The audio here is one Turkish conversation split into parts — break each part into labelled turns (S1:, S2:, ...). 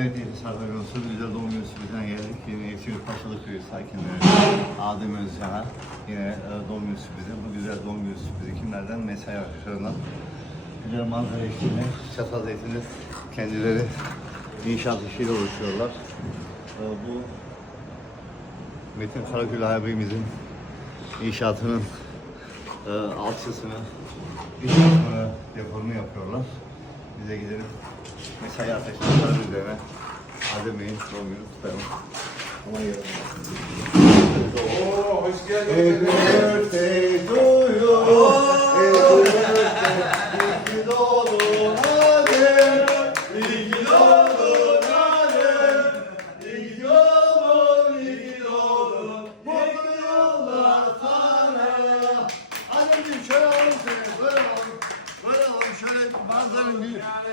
S1: Evet, Sardar Yolcusu güzel doğum günü sürprizden geldik. Yine Eskilik Paşalı Köyü sakinleri Adem Özcan'a yine e, doğum günü sürprizi. Bu güzel doğum günü sürprizi kimlerden? Mesai arkadaşlarından. Güzel manzara eşliğinde Çatal Zeytin'de kendileri inşaat işiyle uğraşıyorlar. E, bu Metin Karakül abimizin inşaatının e, alçısını, inşaatını, dekorunu yapıyorlar. Bize gidelim. Mesai arkadaşlar üzerine Adem Bey'in doğum günü kutlayalım. Ona.
S2: Oo, hoş geldin.
S1: Happy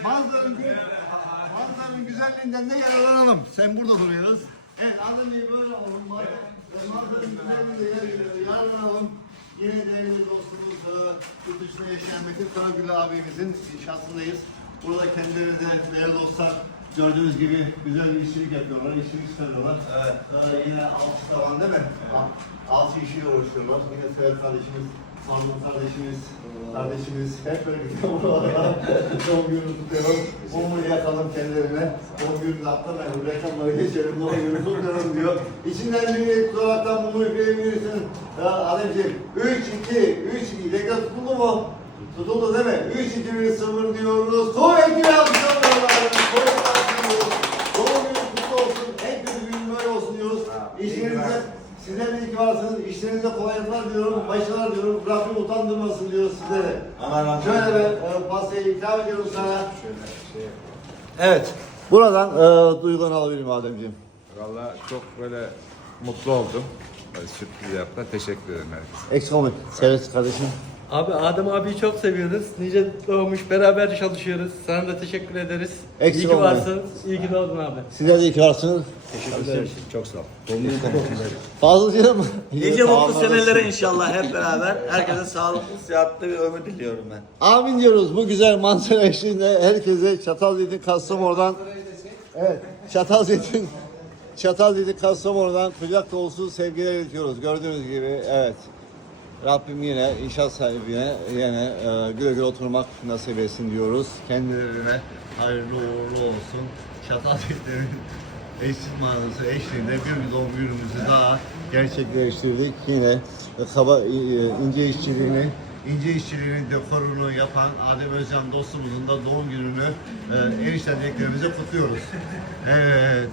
S1: manzaranın, manzaranın, gü- manzaranın güzelliğinden de yararlanalım. Sen burada duruyoruz. Evet Ademciğim böyle alalım. Manzaranın güzelliğinden de yararlanalım. Yine değerli dostumuz, yurt dışında yaşayan Metin Karagül abimizin inşasındayız. Burada kendileri de değerli dostlar gördüğünüz gibi güzel bir işçilik yapıyorlar, işçilik çıkarıyorlar. Evet. Ee, yine altı tavan değil mi? Al- Altı işiyle uğraşıyorlar. Yine Seher kardeşimiz, Mahmut kardeşimiz, kardeşimiz hep böyle gidiyor buralara. Doğum günü tutuyoruz. Mumu yakalım kendilerine. Doğum günü de atlamayalım. Reklamlara geçelim. Doğum günü kutlayalım diyor. İçinden bir kulaktan mumu üfleyebilirsin. Ademciğim 3, 2, 3, 2. Reklam tutuldu mu? Tutuldu değil mi? 3, 2, 1, 0 diyoruz. Kuvvetli bir alkışlar. Kuvvetli alkışlıyoruz. Doğum günü kutlu olsun. En kötü gün böyle olsun diyoruz. İşlerinize Sizler de iyi ki varsınız. İşlerinize kolaylıklar diliyorum, başarılar diliyorum. Rabbim utandırmasın diyoruz sizlere.
S2: Razı olsun.
S1: Şöyle bir e, pastayı ikram ediyorum sana. Evet. Buradan e, duygularını alabilirim Ademciğim.
S2: Valla çok böyle mutlu oldum. Böyle sürpriz yaptılar. Teşekkür ederim herkese.
S1: Eksik olmayın. Severiz kardeşim.
S3: Abi Adem abiyi çok seviyoruz. Nice doğmuş, beraber çalışıyoruz. Sana da teşekkür ederiz.
S1: Eksik
S3: iyi ki
S1: olmayın.
S3: varsın. İyi ki doğdun abi.
S1: Sizler de iyi ki varsınız.
S2: Teşekkür ederim. Çok sağ ol.
S1: Fazlacığım.
S4: Nice mutlu senelere inşallah hep beraber. Herkese sağlıklı, sıhhatli bir ömür diliyorum ben.
S1: Amin diyoruz bu güzel manzara eşliğinde herkese Çatalzeytin Kastamonu'dan Evet Çatalzeytin Çatalzeytin Kastamonu'dan kucak dolusu sevgiler iletiyoruz gördüğünüz gibi evet Rabbim yine inşaat sahibine yine e, güle güle oturmak nasip etsin diyoruz. Kendilerine hayırlı uğurlu olsun. Çatalzeytin'in eşsiz manzarası eşliğinde bir doğum günümüzü daha gerçekleştirdik. Yine e, kaba e, ince işçiliğini ince işçiliğinin dekorunu yapan Adem Özcan dostumuzun da doğum gününü e, dileklerimize kutluyoruz. Evet.